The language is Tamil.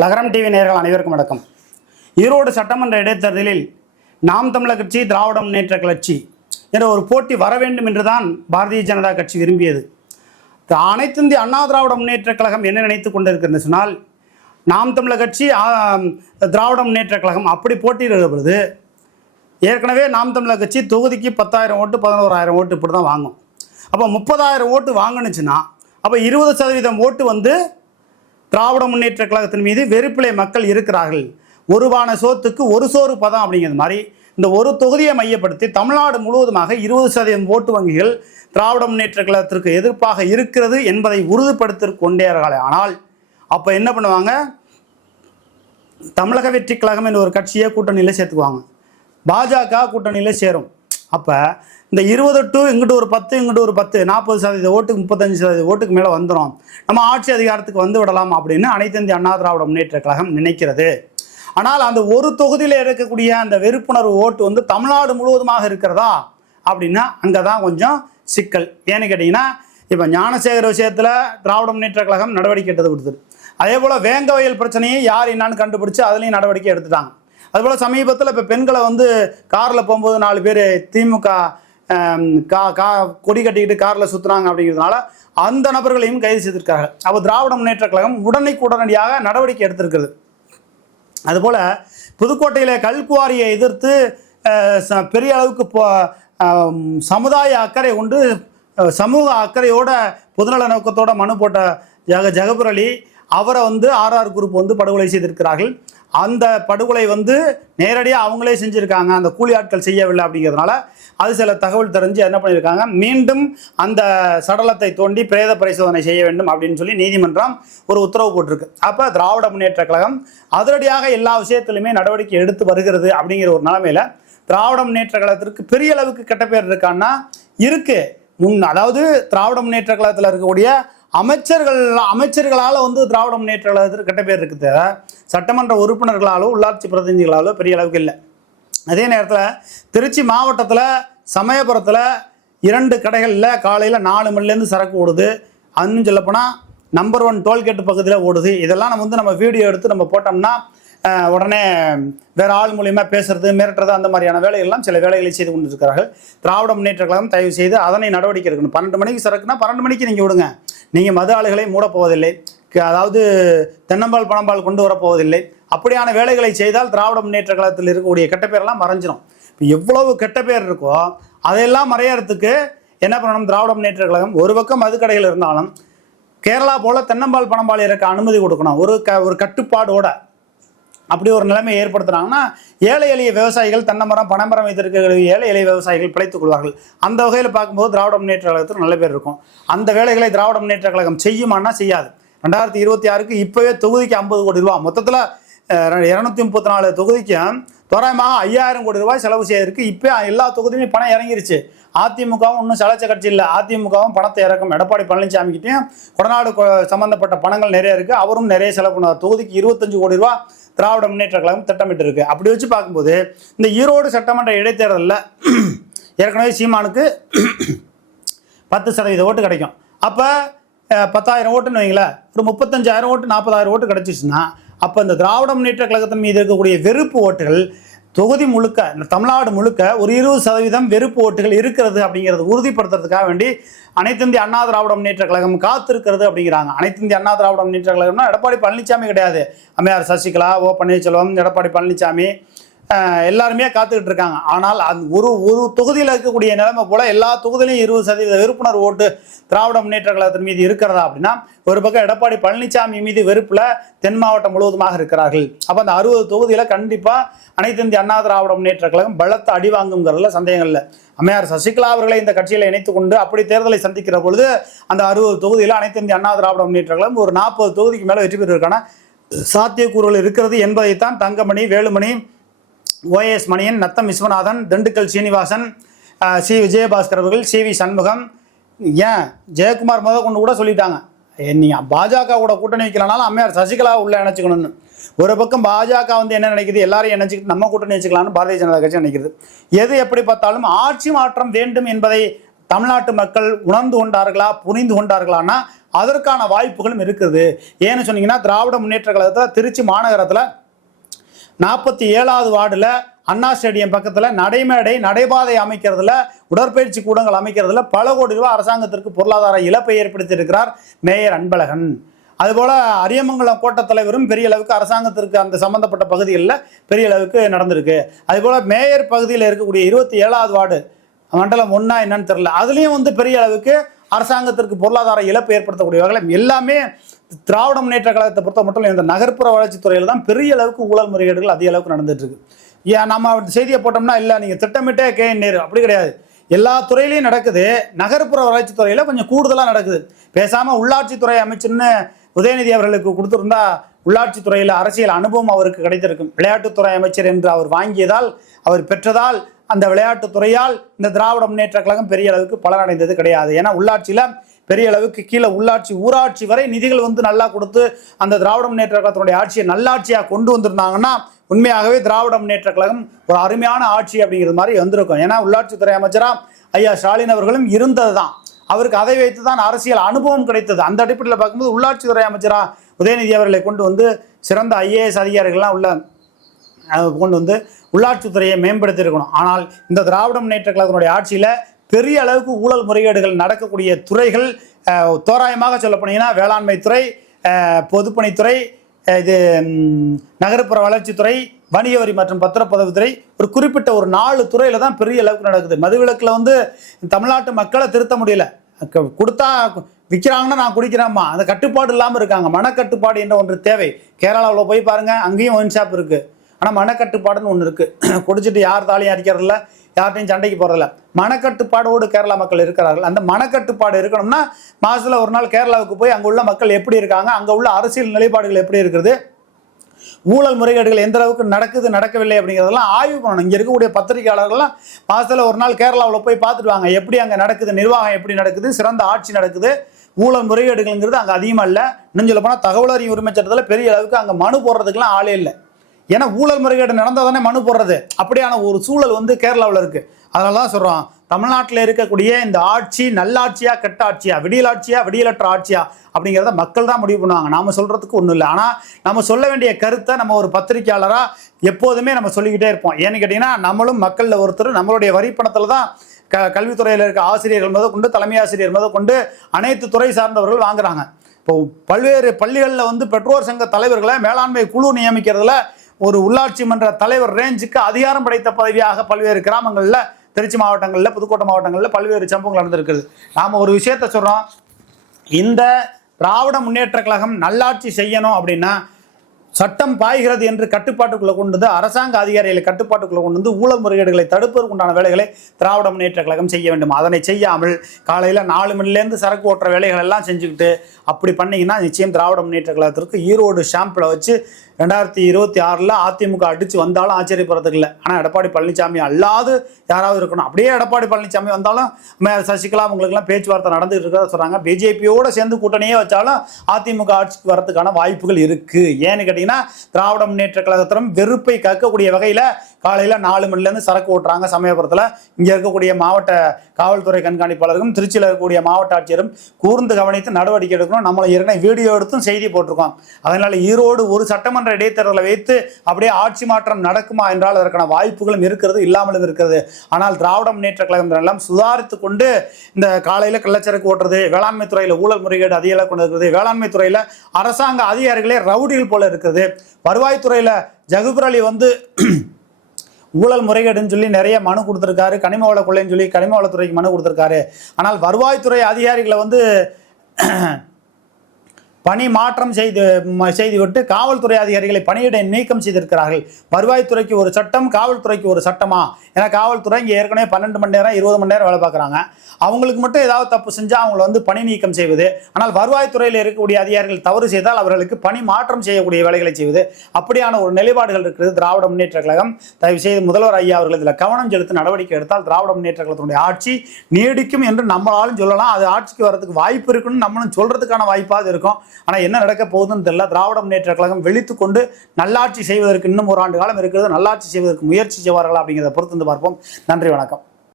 லகரம் டிவி நேர்கள் அனைவருக்கும் வணக்கம். ஈரோடு சட்டமன்ற இடைத்தேர்தலில் நாம் தமிழர் கட்சி திராவிட முன்னேற்ற கட்சி என்ற ஒரு போட்டி வர வேண்டும் என்றுதான் பாரதிய ஜனதா கட்சி விரும்பியது. அனைத்து இந்திய அண்ணா திராவிட முன்னேற்ற கழகம் என்ன நினைத்து கொண்டிருக்கிறது சொன்னால் நாம் தமிழர் கட்சி திராவிட முன்னேற்ற கழகம் அப்படி போட்டியிடுகிற பொழுது ஏற்கனவே நாம் தமிழர் கட்சி தொகுதிக்கு பத்தாயிரம் ஓட்டு பதினோராயிரம் ஓட்டு இப்படி தான் வாங்கும். அப்போ முப்பதாயிரம் ஓட்டு வாங்கினுச்சுன்னா அப்போ இருபது சதவீதம் ஓட்டு வந்து திராவிட முன்னேற்ற கழகத்தின் மீது வெறுப்பிலே மக்கள் இருக்கிறார்கள். ஒருவான சோத்துக்கு ஒரு சோறு பதம் அப்படிங்கிறது மாதிரி இந்த ஒரு தொகுதியை மையப்படுத்தி தமிழ்நாடு முழுவதுமாக இருபது சதவீதம் ஓட்டு வங்கிகள் திராவிட முன்னேற்ற கழகத்திற்கு எதிர்ப்பாக இருக்கிறது என்பதை உறுதிப்படுத்தி கொண்டேறார்கள் ஆனால் அப்போ என்ன பண்ணுவாங்க? தமிழக வெற்றி கழகம் என்ற ஒரு கட்சியை கூட்டணியில் சேர்த்துக்குவாங்க. பாஜக கூட்டணியில் சேரும். அப்போ இந்த இருபது டு இங்கிட்டு ஒரு பத்து இங்கிட்டு ஒரு பத்து நாற்பது சதவீத ஓட்டுக்கு முப்பத்தஞ்சு சதவீத ஓட்டுக்கு மேலே வந்துடும் நம்ம ஆட்சி அதிகாரத்துக்கு வந்து விடலாம் அப்படின்னு அனைத்து இந்திய அண்ணா திராவிட முன்னேற்ற கழகம் நினைக்கிறது. ஆனால் அந்த ஒரு தொகுதியில் இருக்கக்கூடிய அந்த வெறுப்புணர்வு ஓட்டு வந்து தமிழ்நாடு முழுவதுமாக இருக்கிறதா? அப்படின்னா அங்கே தான் கொஞ்சம் சிக்கல். ஏன்னு கேட்டிங்கன்னா இப்போ ஞானசேகர விஷயத்தில் திராவிட முன்னேற்ற கழகம் நடவடிக்கை எடுத்து கொடுத்தது. அதே போல் வேங்க வயல் பிரச்சனையை யார் என்னான்னு கண்டுபிடிச்சு அதுலேயும் நடவடிக்கை எடுத்துட்டாங்க. அதுபோல் சமீபத்தில் இப்போ பெண்களை வந்து காரில் போகும்போது நாலு பேர் திமுக கா கா கொடி கட்டிக்கிட்டு காரில் சுற்றுறாங்க அப்படிங்கிறதுனால அந்த நபர்களையும் கைது செய்திருக்கார்கள் அப்போ திராவிட முன்னேற்ற கழகம் உடனைக்கு உடனடியாக நடவடிக்கை எடுத்திருக்கிறது. அதுபோல் புதுக்கோட்டையில் கல்குவாரியை எதிர்த்து ச- பெரிய அளவுக்கு இப்போ சமுதாய அக்கறை கொண்டு சமூக அக்கறையோட பொதுநல நோக்கத்தோட மனு போட்ட ஜக ஜெகபுரளி அவரை வந்து ஆர்ஆர் குரூப் வந்து படுகொலை செய்திருக்கிறார்கள். அந்த படுகொலை வந்து நேரடியாக அவங்களே செஞ்சுருக்காங்க. அந்த கூலி ஆட்கள் செய்யவில்லை அப்படிங்கிறதுனால அது சில தகவல் தெரிஞ்சு என்ன பண்ணியிருக்காங்க மீண்டும் அந்த சடலத்தை தோண்டி பிரேத பரிசோதனை செய்ய வேண்டும் அப்படின்னு சொல்லி நீதிமன்றம் ஒரு உத்தரவு போட்டிருக்கு. அப்போ திராவிட முன்னேற்ற கழகம் அதிரடியாக எல்லா விஷயத்திலுமே நடவடிக்கை எடுத்து வருகிறது அப்படிங்கிற ஒரு நிலைமையில் திராவிட முன்னேற்ற கழகத்திற்கு பெரிய அளவுக்கு கெட்ட பேர் இருக்கான்னா இருக்குது முன் அதாவது திராவிட முன்னேற்ற கழகத்தில் இருக்கக்கூடிய அமைச்சர்கள் அமைச்சர்களால் வந்து திராவிட முன்னேற்ற கழகத்திற்கு கெட்ட பேர் இருக்குது சட்டமன்ற உறுப்பினர்களாலோ உள்ளாட்சி பிரதிநிதிகளாலோ பெரிய அளவுக்கு இல்லை. அதே நேரத்தில் திருச்சி மாவட்டத்தில் சமயபுரத்தில் இரண்டு கடைகளில் காலையில் நாலு மணிலேருந்து சரக்கு ஓடுது. அதுன்னு சொல்லப்போனால் நம்பர் ஒன் டோல்கேட் பக்கத்தில் ஓடுது. இதெல்லாம் நம்ம வந்து நம்ம வீடியோ எடுத்து நம்ம போட்டோம்னா உடனே வேற ஆள் மூலியமாக பேசுறது மிரட்டுறது அந்த மாதிரியான வேலைகள்லாம் சில வேலைகளை செய்து கொண்டிருக்கிறார்கள். திராவிட முன்னேற்ற கழகம் தயவு செய்து அதனை நடவடிக்கை எடுக்கணும். பன்னெண்டு மணிக்கு சரக்குனா பன்னெண்டு மணிக்கு நீங்கள் விடுங்க. நீங்கள் மது ஆளுகளை மூடப்போவதில்லை. க- அதாவது தென்னம்பால் பணம்பால் கொண்டு வரப்போவதில்லை. அப்படியான வேலைகளை செய்தால் திராவிட முன்னேற்ற கழகத்தில் இருக்கக்கூடிய கெட்ட பேரெல்லாம் மறைஞ்சிடும் இப்போ எவ்வளவு கெட்ட பேர் இருக்கோ அதையெல்லாம் மறையறதுக்கு என்ன பண்ணணும்? திராவிட முன்னேற்ற கழகம் ஒரு பக்கம் மதுக்கடைகள் இருந்தாலும் கேரளா போல தென்னம்பால் பணம்பால் இருக்க அனுமதி கொடுக்கணும். ஒரு க ஒரு கட்டுப்பாடோட. அப்படி ஒரு நிலைமை ஏற்படுத்துனாங்கன்னா ஏழை எளிய விவசாயிகள் தென்னை மரம் பனைமரம் வைத்திருக்கிற ஏழை எளிய விவசாயிகள் பிழைத்துக் கொள்வார்கள். அந்த வகையில் பார்க்கும்போது திராவிட முன்னேற்ற கழகத்துக்கு நல்ல பேர் இருக்கும். அந்த வேலைகளை திராவிட முன்னேற்ற கழகம் செய்யுமான்னா செய்யாது. ரெண்டாயிரத்தி இருபத்தி ஆறுக்கு இப்போவே தொகுதிக்கு ஐம்பது கோடி ரூபா. மொத்தத்தில் இரநூத்தி முப்பத்தி நாலு தொகுதிக்கும் தோராயமாக ஐயாயிரம் கோடி ரூபாய் செலவு செய்யறதுக்கு இப்போ எல்லா தொகுதியுமே பணம் இறங்கிருச்சு. அதிமுகவும் இன்னும் செலச்ச கட்சி இல்லை. அதிமுகவும் பணத்தை இறக்கும். எடப்பாடி பழனிசாமிக்கிட்டையும் கொடநாடு சம்மந்தப்பட்ட பணங்கள் நிறைய இருக்குது அவரும் நிறைய செலவு பண்ணுவார். தொகுதிக்கு இருபத்தஞ்சு கோடி ரூபா திராவிட முன்னேற்ற கழகம் திட்டமிட்டு இருக்கு அப்படி வச்சு பார்க்கும்போது இந்த ஈரோடு சட்டமன்ற இடைத்தேர்தலில் ஏற்கனவே சீமானுக்கு பத்து சதவீத ஓட்டு கிடைக்கும். அப்போ பத்தாயிரம் ஓட்டுன்னு வைங்களேன். ஒரு முப்பத்தஞ்சாயிரம் ஓட்டு நாற்பதாயிரம் ஓட்டு கிடச்சிச்சின்னா அப்போ இந்த திராவிட முன்னேற்ற கழகத்தின் மீது இருக்கக்கூடிய வெறுப்பு ஓட்டுகள் தொகுதி முழுக்க இந்த தமிழ்நாடு முழுக்க ஒரு இருபது சதவீதம் வெறுப்பு ஓட்டுகள் இருக்கிறது அப்படிங்கிறது உறுதிப்படுத்துறதுக்காக வேண்டி அனைத்து இந்திய அண்ணா திராவிட முன்னேற்ற கழகம் காத்திருக்கிறது அப்படிங்கிறாங்க. அனைத்து இந்திய அண்ணா திராவிட முன்னேற்ற கழகம்னா எடப்பாடி பழனிசாமி கிடையாது. அம்மையார் சசிகலா ஓ பன்னீர்செல்வம் எடப்பாடி பழனிசாமி எல்லாருமே காத்துக்கிட்டு இருக்காங்க. ஆனால் அந்த ஒரு ஒரு தொகுதியில் இருக்கக்கூடிய நிலைமை போல எல்லா தொகுதியிலையும் இருபது சதவீத வெறுப்புணர் ஓட்டு திராவிட முன்னேற்ற கழகத்தின் மீது இருக்கிறதா அப்படின்னா ஒரு பக்கம் எடப்பாடி பழனிசாமி மீது வெறுப்பில் தென் மாவட்டம் முழுவதுமாக இருக்கிறார்கள். அப்போ அந்த அறுபது தொகுதியில் கண்டிப்பாக அனைத்து இந்திய அண்ணா திராவிட முன்னேற்ற கழகம் பலத்த அடி வாங்குங்கிறதுல சந்தேகம் இல்லை. அம்மையார் சசிகலா அவர்களை இந்த கட்சியில் இணைத்து கொண்டு அப்படி தேர்தலை சந்திக்கிற பொழுது அந்த அறுபது தொகுதியில் அனைத்து இந்திய அண்ணா திராவிட முன்னேற்ற கழகம் ஒரு நாற்பது தொகுதிக்கு மேலே வெற்றி பெறுவதற்கான சாத்தியக்கூறுகள் இருக்கிறது என்பதைத்தான் தங்கமணி வேலுமணி ஓஏஎஸ் மணியன் நத்தம் விஸ்வநாதன் திண்டுக்கல் சீனிவாசன் சி. விஜயபாஸ்கர் அவர்கள் சி. வி. சண்முகம். ஏன்? ஜெயக்குமார் முத கொண்டு கூட சொல்லிட்டாங்க. நீங்கள் பாஜகவோட பாஜக கூட கூட்டணி வைக்கலனாலும் அம்மையார் சசிகலா உள்ள இணைச்சிக்கணும்னு. ஒரு பக்கம் பாஜக வந்து என்ன நினைக்குது? எல்லாரையும் இணைச்சிக்கிட்டு நம்ம கூட்டணி வச்சுக்கலாம்னு பாரதிய ஜனதா கட்சி நினைக்கிறது எது எப்படி பார்த்தாலும் ஆட்சி மாற்றம் வேண்டும் என்பதை தமிழ்நாட்டு மக்கள் உணர்ந்து கொண்டார்களா புரிந்து கொண்டார்களான்னா அதற்கான வாய்ப்புகளும் இருக்குது. ஏன்னு சொன்னீங்கன்னா திராவிட முன்னேற்ற கழகத்தில் திருச்சி மாநகரத்தில் நாற்பத்தி ஏழாவது வார்டில் அண்ணா ஸ்டேடியம் பக்கத்தில் நடைமேடை நடைபாதை அமைக்கிறதுல உடற்பயிற்சி கூடங்கள் அமைக்கிறதுல பல கோடி ரூபாய் அரசாங்கத்திற்கு பொருளாதார இழப்பை ஏற்படுத்தியிருக்கிறார் மேயர் அன்பழகன். அதுபோல் அரியமங்கலம் கோட்ட தலைவரும் பெரிய அளவுக்கு அரசாங்கத்திற்கு அந்த சம்பந்தப்பட்ட பகுதிகளில் பெரிய அளவுக்கு நடந்திருக்கு. அதுபோல் மேயர் பகுதியில் இருக்கக்கூடிய இருபத்தி ஏழாவது வார்டு மண்டலம் ஒன்றா என்னன்னு தெரில அதுலேயும் வந்து பெரிய அளவுக்கு அரசாங்கத்திற்கு பொருளாதார இழப்பு ஏற்படுத்தக்கூடிய வகையில் எல்லாமே திராவிட முன்னேற்ற கழகத்தை பொறுத்த மட்டும் இல்லை, இந்த நகர்ப்புற வளர்ச்சித்துறையில் தான் பெரிய அளவுக்கு ஊழல் முறைகேடுகள் அதிக அளவுக்கு நடந்துட்டு இருக்கு. ஏன் நம்ம செய்தியை போட்டோம்னா இல்லை நீங்கள் திட்டமிட்டே கே நேரு அப்படி கிடையாது. எல்லா துறையிலையும் நடக்குது. நகர்ப்புற வளர்ச்சித்துறையில் கொஞ்சம் கூடுதலாக நடக்குது. பேசாமல் உள்ளாட்சித்துறை அமைச்சர்னு உதயநிதி அவர்களுக்கு கொடுத்துருந்தா உள்ளாட்சித்துறையில் அரசியல் அனுபவம் அவருக்கு கிடைத்திருக்கும். விளையாட்டுத்துறை அமைச்சர் என்று அவர் வாங்கியதால் அவர் பெற்றதால் அந்த விளையாட்டுத்துறையால் இந்த திராவிட முன்னேற்ற கழகம் பெரிய அளவுக்கு பலனடைந்தது கிடையாது. ஏன்னா உள்ளாட்சியில் பெரிய அளவுக்கு கீழே உள்ளாட்சி ஊராட்சி வரை நிதிகள் வந்து நல்லா கொடுத்து அந்த திராவிட முன்னேற்ற கழகத்தினுடைய ஆட்சியை நல்லாட்சியாக கொண்டு வந்திருந்தாங்கன்னா உண்மையாகவே திராவிட முன்னேற்ற கழகம் ஒரு அருமையான ஆட்சி அப்படிங்கிறது மாதிரி வந்திருக்கும். ஏன்னா உள்ளாட்சித்துறை அமைச்சராக ஐயா ஸ்டாலின் அவர்களும் இருந்தது தான் அவருக்கு அதை வைத்து தான் அரசியல் அனுபவம் கிடைத்தது. அந்த அடிப்படையில் பார்க்கும்போது உள்ளாட்சித்துறை அமைச்சராக உதயநிதி அவர்களை கொண்டு வந்து சிறந்த ஐஏஎஸ் அதிகாரிகள்லாம் உள்ள கொண்டு வந்து உள்ளாட்சித்துறையை மேம்படுத்தியிருக்கணும். ஆனால் இந்த திராவிட முன்னேற்ற கழகத்தினுடைய ஆட்சியில் பெரிய அளவுக்கு ஊழல் முறைகேடுகள் நடக்கக்கூடிய துறைகள் தோராயமாக சொல்ல போனீங்கன்னா வேளாண்மை துறை பொதுப்பணித்துறை இது நகர்ப்புற வளர்ச்சித்துறை வணிக வரி மற்றும் பத்திரப்பதவித்துறை ஒரு குறிப்பிட்ட ஒரு நாலு துறையில் தான் பெரிய அளவுக்கு நடக்குது. மதுவிலக்கில் வந்து தமிழ்நாட்டு மக்களை திருத்த முடியல. கொடுத்தா விற்கிறாங்கன்னா நான் குடிக்கிறேம்மா. அந்த கட்டுப்பாடு இல்லாமல் இருக்காங்க. மனக்கட்டுப்பாடு என்ற ஒன்று தேவை. கேரளாவில் போய் பாருங்கள் அங்கேயும் ஒயின் ஷாப் இருக்குது ஆனால் மனக்கட்டுப்பாடுன்னு ஒன்று இருக்குது குடிச்சிட்டு யார் தாலையும் அடிக்கிறதில்ல யார்ட்டையும் சண்டைக்கு போகிறதில்ல மனக்கட்டுப்பாடோடு கேரளா மக்கள் இருக்கிறார்கள். அந்த மனக்கட்டுப்பாடு இருக்கணும்னா மாதத்தில் ஒரு நாள் கேரளாவுக்கு போய் அங்கே உள்ள மக்கள் எப்படி இருக்காங்க அங்கே உள்ள அரசியல் நிலைப்பாடுகள் எப்படி இருக்குது ஊழல் முறைகேடுகள் எந்த அளவுக்கு நடக்குது நடக்கவில்லை அப்படிங்கிறதெல்லாம் ஆய்வு பண்ணணும். இங்கே இருக்கக்கூடிய பத்திரிகையாளர்கள்லாம் மாதத்தில் ஒரு நாள் கேரளாவில் போய் பார்த்துட்டு வாங்க. எப்படி அங்கே நடக்குது நிர்வாகம் எப்படி நடக்குது சிறந்த ஆட்சி நடக்குது ஊழல் முறைகேடுகள்ங்கிறது அங்கே அதிகமாக இல்லை. இன்னும் சொல்ல போனால் தகவல் அறிவு உரிமை சட்டத்தில் பெரிய அளவுக்கு அங்கே மனு போடுறதுக்கெல்லாம் ஆளே இல்லை. ஏன்னா ஊழல் முறைகேடு நடந்தால் தானே மனு போடுறது? அப்படியான ஒரு சூழல் வந்து கேரளாவில் இருக்குது அதனால தான் சொல்கிறோம் தமிழ்நாட்டில் இருக்கக்கூடிய இந்த ஆட்சி நல்லாட்சியா கெட்ட ஆட்சியா? விடியலாட்சியா விடியலற்ற ஆட்சியா? அப்படிங்கிறத மக்கள் தான் முடிவு பண்ணுவாங்க. நாம் சொல்கிறதுக்கு ஒன்றும் இல்லை. ஆனால் நம்ம சொல்ல வேண்டிய கருத்தை நம்ம ஒரு பத்திரிக்கையாளராக எப்போதுமே நம்ம சொல்லிக்கிட்டே இருப்போம். ஏன்னு கேட்டிங்கன்னா நம்மளும் மக்களில் ஒருத்தர் நம்மளுடைய வரிப்பணத்தில் தான் க கல்வித்துறையில் இருக்க ஆசிரியர்கள் முதல் கொண்டு தலைமை ஆசிரியர் முதல் கொண்டு அனைத்து துறை சார்ந்தவர்கள் வாங்குறாங்க. இப்போ பல்வேறு பள்ளிகளில் வந்து பெற்றோர் சங்க தலைவர்களை மேலாண்மை குழு நியமிக்கிறதுல ஒரு உள்ளாட்சி மன்ற தலைவர் ரேஞ்சுக்கு அதிகாரம் படைத்த பதவியாக பல்வேறு கிராமங்களில் திருச்சி மாவட்டங்களில் புதுக்கோட்டை மாவட்டங்களில் பல்வேறு சம்பவங்கள் நடந்திருக்குது. நாம் ஒரு விஷயத்த சொல்கிறோம் இந்த திராவிட முன்னேற்ற கழகம் நல்லாட்சி செய்யணும் அப்படின்னா சட்டம் பாய்கிறது என்று கட்டுப்பாட்டுக்குள்ளே கொண்டு வந்து அரசாங்க அதிகாரிகளை கட்டுப்பாட்டுக்குள்ள கொண்டு வந்து ஊழல் முறைகேடுகளை தடுப்பதற்கு உண்டான வேலைகளை திராவிட முன்னேற்ற கழகம் செய்ய வேண்டும். அதனை செய்யாமல் காலையில் நாலு மணிலேருந்து சரக்கு ஓட்டுற வேலைகள் எல்லாம் செஞ்சுக்கிட்டு அப்படி பண்ணிங்கன்னா நிச்சயம் திராவிட முன்னேற்ற கழகத்திற்கு ஈரோடு ஷாம்பில் வச்சு ரெண்டாயிரத்தி இருபத்தி ஆறில் அதிமுக அடித்து வந்தாலும் ஆச்சரியப்படுறதுக்கு இல்லை. ஆனால் எடப்பாடி பழனிசாமி அல்லாது யாராவது இருக்கணும். அப்படியே எடப்பாடி பழனிசாமி வந்தாலும் சசிகலா அவங்களுக்குலாம் பேச்சுவார்த்தை நடந்துகிட்டு இருக்கிறத சொல்கிறாங்க பிஜேபியோடு சேர்ந்து கூட்டணியே வச்சாலும் அதிமுக ஆட்சிக்கு வரதுக்கான வாய்ப்புகள் இருக்குது ஏன்னு கேட்டிங்கன்னா திராவிட முன்னேற்ற கழகத்திடம் வெறுப்பை கக்கக்கூடிய வகையில் காலையில் நாலு மணிலேருந்து சரக்கு ஓட்டுறாங்க சமயபுரத்தில். இங்கே இருக்கக்கூடிய மாவட்ட காவல்துறை கண்காணிப்பாளரும் திருச்சியில் இருக்கக்கூடிய மாவட்ட ஆட்சியரும் கூர்ந்து கவனித்து நடவடிக்கை எடுக்கணும். நம்மளை ஏற்கனவே வீடியோ எடுத்தும் செய்தி போட்டிருக்கோம். அதனால் ஈரோடு ஒரு சட்டமன்ற இடைத்தேர்தலை வைத்து அப்படியே ஆட்சி மாற்றம் நடக்குமா என்றால் அதற்கான வாய்ப்புகளும் இருக்கிறது இல்லாமலும் இருக்கிறது. ஆனால் திராவிட முன்னேற்ற கழகம் எல்லாம் சுதாரித்து கொண்டு இந்த காலையில் கள்ளச்சரக்கு ஓட்டுறது வேளாண்மை துறையில் ஊழல் முறைகேடு அதிக கொண்டு இருக்கிறது வேளாண்மை துறையில் அரசாங்க அதிகாரிகளே ரவுடிகள் போல இருக்கிறது. வருவாய்த்துறையில் ஜகுபர் அலி வந்து ஊழல் முறைகேடுன்னு சொல்லி நிறைய மனு கொடுத்துருக்காரு. கனிம வள கொள்ளைன்னு சொல்லி கனிம வளத்துறைக்கு மனு கொடுத்துருக்காரு. ஆனால் வருவாய்த்துறை அதிகாரிகளை வந்து பணி மாற்றம் செய்து செய்துவிட்டு காவல்துறை அதிகாரிகளை பணியிடை நீக்கம் செய்திருக்கிறார்கள். வருவாய்த்துறைக்கு ஒரு சட்டம் காவல்துறைக்கு ஒரு சட்டமா? ஏன்னா காவல்துறை இங்கே ஏற்கனவே பன்னெண்டு மணி நேரம் இருபது மணி நேரம் வேலை பார்க்குறாங்க. அவங்களுக்கு மட்டும் ஏதாவது தப்பு செஞ்சால் அவங்கள வந்து பணி நீக்கம் செய்வது. ஆனால் வருவாய்த்துறையில் இருக்கக்கூடிய அதிகாரிகள் தவறு செய்தால் அவர்களுக்கு பணி மாற்றம் செய்யக்கூடிய வேலைகளை செய்வது. அப்படியான ஒரு நிலைப்பாடுகள் இருக்கிறது திராவிட முன்னேற்ற கழகம். தயவு செய்து முதல்வர் ஐயா அவர்கள் இதில் கவனம் செலுத்த நடவடிக்கை எடுத்தால் திராவிட முன்னேற்ற கழகத்தினுடைய ஆட்சி நீடிக்கும் என்று நம்மளாலும் சொல்லலாம். அது ஆட்சிக்கு வரதுக்கு வாய்ப்பு இருக்குன்னு நம்மளும் சொல்றதுக்கான வாய்ப்பாக இருக்கும். ஆனால் என்ன நடக்க போகுதுன்னு தெரியல. திராவிட முன்னேற்ற கழகம் வெளித்து கொண்டு நல்லாட்சி செய்வதற்கு இன்னும் ஒரு ஆண்டு காலம் இருக்கிறது. நல்லாட்சி செய்வதற்கு முயற்சி செய்வார்களா அப்படிங்கிறத பொறுத்து வந்து பார்ப்போம். நன்றி வணக்கம்.